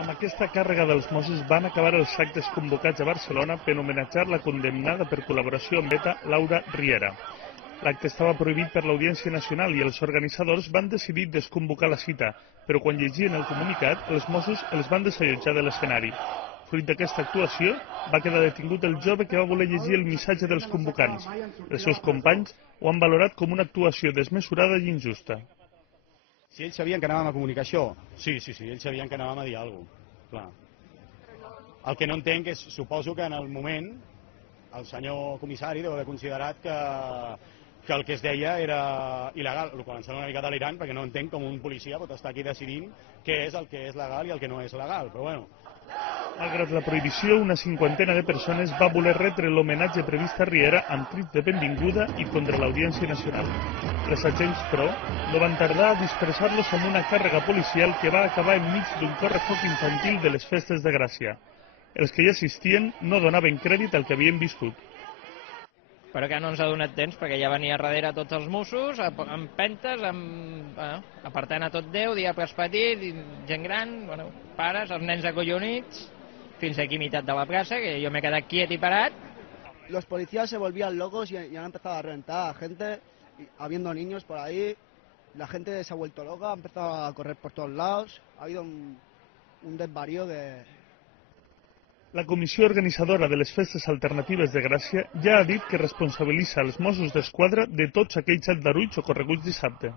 Amb aquesta càrrega dels Mossos van acabar els actes convocats a Barcelona per homenatjar la condemnada per col·laboració amb ETA Laura Riera. L'acte estava prohibit per l'Audiència Nacional i els organitzadors van decidir desconvocar la cita, però quan llegien el comunicat, els Mossos els van desallotjar de l'escenari. Fruit d'aquesta actuació, va quedar detingut el jove que va voler llegir el missatge dels convocants. Els seus companys ho han valorat com una actuació desmesurada i injusta. Si ells sabien que anàvem a comunicació, sí, ells sabien que anàvem a dir alguna cosa, clar. El que no entenc és, suposo que en el moment el senyor comissari deu haver considerat que el que es deia era il·legal, el qual em sembla una mica delirant, perquè no entenc com un policia pot estar aquí decidint què és el que és legal i el que no és legal, però bueno. Malgrat la prohibició, una cinquantena de persones va voler retre l'homenatge previst a Riera amb crits de benvinguda i contra l'Audiència Nacional. Els agents, però, no van tardar a dispersar-los amb una càrrega policial que va acabar enmig d'un correfoc infantil de les festes de Gràcia. Els que hi assistien no donaven crèdit al que havien viscut. Però que no ens ha donat temps, perquè ja venia darrere tots els Mossos, amb pentes, apartant a tot Déu, diables petits, gent gran, pares, els nens acollonits, fins aquí mitad de la plaça, que jo m'he quedat quiet i parat. Los policías se volvían locos y han empezado a reventar a gente, habiendo niños por ahí, la gente se ha vuelto loca, ha empezado a correr por todos lados, ha habido un desvarío de... La comissió organitzadora de les festes alternatives de Gràcia ja ha dit que responsabilitza els Mossos d'Esquadra de tots aquells aldarulls ocorreguts dissabte.